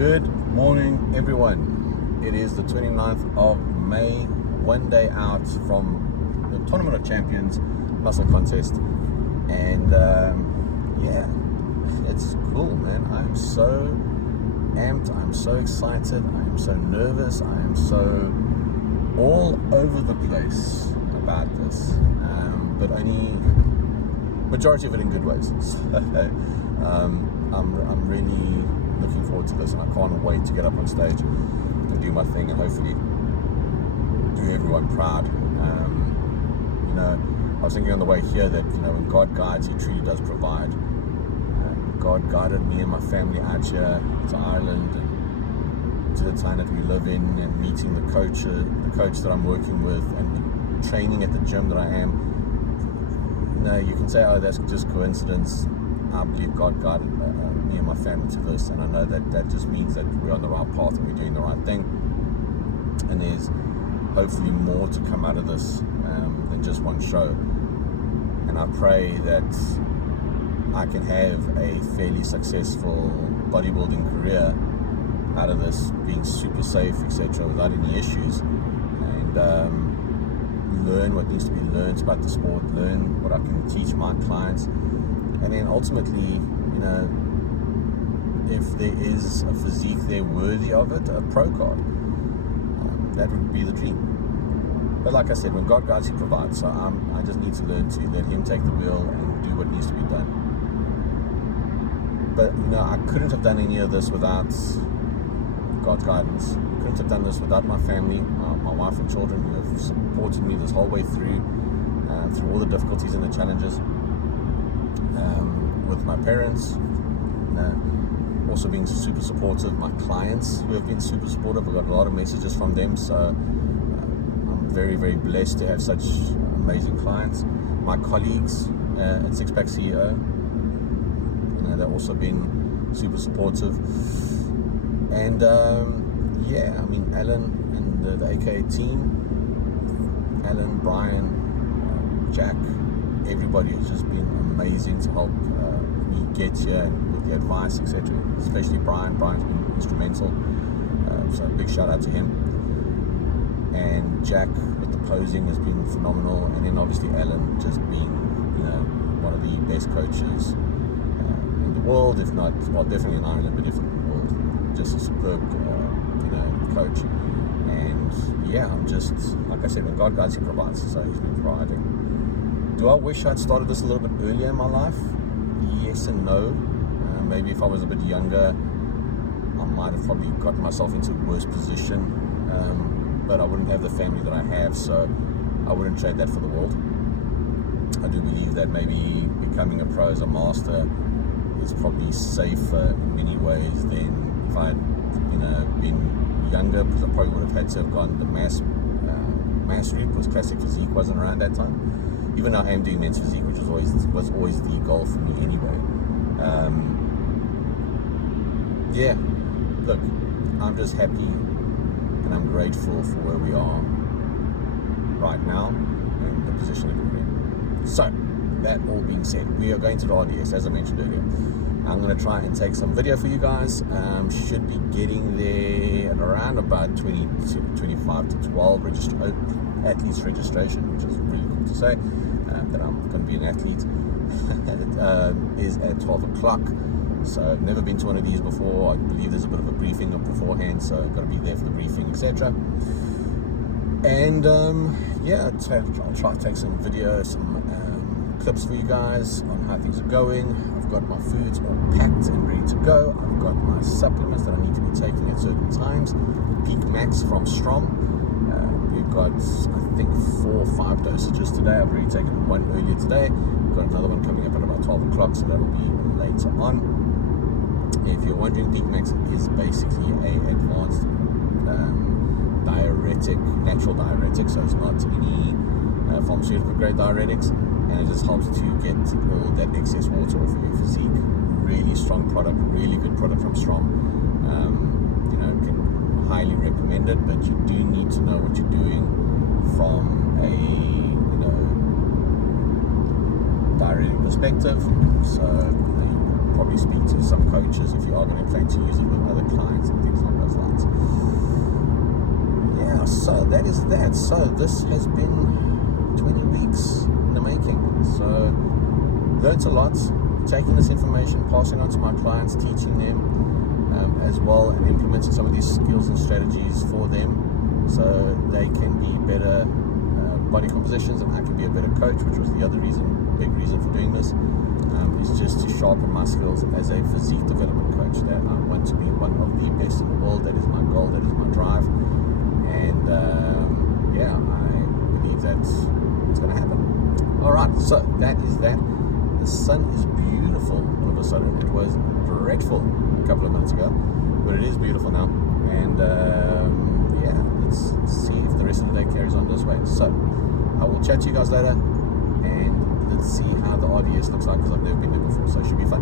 Good morning, everyone. It is the 29th of May, one day out from the Tournament of Champions muscle contest. And yeah, it's cool, man. I'm so amped, I'm so excited, I'm so nervous, I am so all over the place about this, but only majority of it in good ways. So I'm really looking forward to this, and I can't wait to get up on stage and do my thing and hopefully do everyone proud. I was thinking on the way here that when God guides, He truly does provide. God guided me and my family out here to Ireland and to the town that we live in, and meeting the coach that I'm working with, and training at the gym that I am. You can say, oh, that's just coincidence. I believe God guided me and my family to this, and I know that just means that we're on the right path and we're doing the right thing, and there's hopefully more to come out of this than just one show. And I pray that I can have a fairly successful bodybuilding career out of this, being super safe, etc., without any issues, and learn what needs to be learned about the sport, learn what I can teach my clients, and then ultimately, if there is a physique there worthy of it, a pro card, that would be the dream. But like I said, when God guides, He provides. So I just need to learn to let Him take the wheel and do what needs to be done. But I couldn't have done any of this without God's guidance. I couldn't have done this without my family, my wife and children, who have supported me this whole way through all the difficulties and the challenges. With my parents, also being super supportive. My clients who have been super supportive. I've got a lot of messages from them, so I'm very, very blessed to have such amazing clients. My colleagues at Six Pack CEO, they've also been super supportive. And Alan and the AKA team, Alan, Brian, Jack, everybody has just been amazing to help me get here, and with the advice, etc. Especially Brian. Brian's been instrumental, so a big shout out to him. And Jack with the posing has been phenomenal, and then obviously Alan just being one of the best coaches in the world, if not, well, definitely in Ireland, but definitely in the world. Just a superb coach. And yeah, I'm just, like I said, when God guides, He provides, so He's been providing. Do I wish I'd started this a little bit earlier in my life? Yes and no. Maybe if I was a bit younger, I might have probably gotten myself into a worse position, but I wouldn't have the family that I have, so I wouldn't trade that for the world. I do believe that maybe becoming a pro as a master is probably safer in many ways than if I had been younger, because I probably would have had to have gone the mass route, because classic physique wasn't around that time. Even though I am doing men's physique, which was always the goal for me anyway. Look, I'm just happy and I'm grateful for where we are right now and the position that we're in. So, that all being said, we are going to the RDS, as I mentioned earlier. I'm going to try and take some video for you guys. Should be getting there at around about 25 to 12 athletes registration, which is really cool to say, that I'm going to be an athlete. It is at 12 o'clock. So I've never been to one of these before. I believe there's a bit of a briefing up beforehand, so I've got to be there for the briefing, etc. And I'll try to take some video, some clips for you guys on how things are going. I've got my foods all packed and ready to go. I've got my supplements that I need to be taking at certain times. Peak Max from Strom. We've got, I think, 4 or 5 dosages today. I've already taken one earlier today. We've got another one coming up at about 12 o'clock, so that'll be later on. If you're wondering, Physique is basically an advanced diuretic, natural diuretic, so it's not any pharmaceutical grade diuretics, and it just helps to get all that excess water off of your physique. Really strong product, really good product from Strom. Can highly recommend it, but you do need to know what you're doing from a diuretic perspective. So probably speak to some coaches if you are going to plan to use it with other clients and things along those lines. Yeah, so that is that. So this has been 20 weeks in the making. So learned a lot, taking this information, passing on to my clients, teaching them as well, and implementing some of these skills and strategies for them so they can be better body compositions and I can be a better coach, which was the other big reason for doing this, is just to sharpen my skills as a physique development coach, that I want to be one of the best in the world. That is my goal, that is my drive, and yeah, I believe that it's going to happen. Alright, so that is that. The sun is beautiful all of a sudden. It was dreadful a couple of months ago, but it is beautiful now, and yeah, let's see if the rest of the day carries on this way. So I will chat to you guys later, and let's see how the RDS looks like, because I've never been there before, so it should be fun.